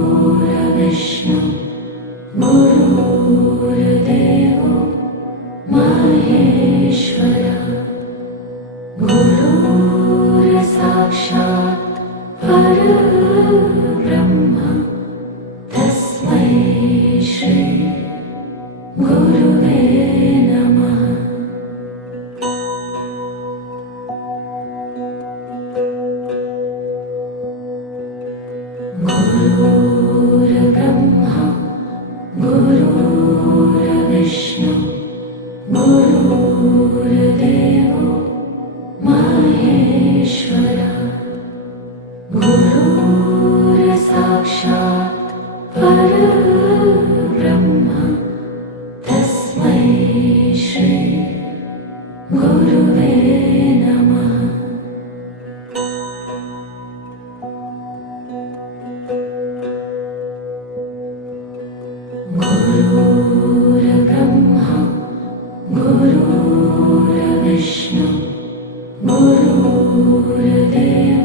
गुरुर्विष्णु गुरुर्देवो महेश्वर गुरुर्साक्षात् परब्रह्म तस्मै श्री गुरुवे नमः। गुरुर्ब्रह्मा गुरुर्विष्णु गुरुर्देवो महेश्वर गुरुर्साक्षात् परब्रह्म तस्मै श्री गुरुवे नमः। गुरुर्ब्रह्मा गुरुर्विष्णु गुरुर्देवो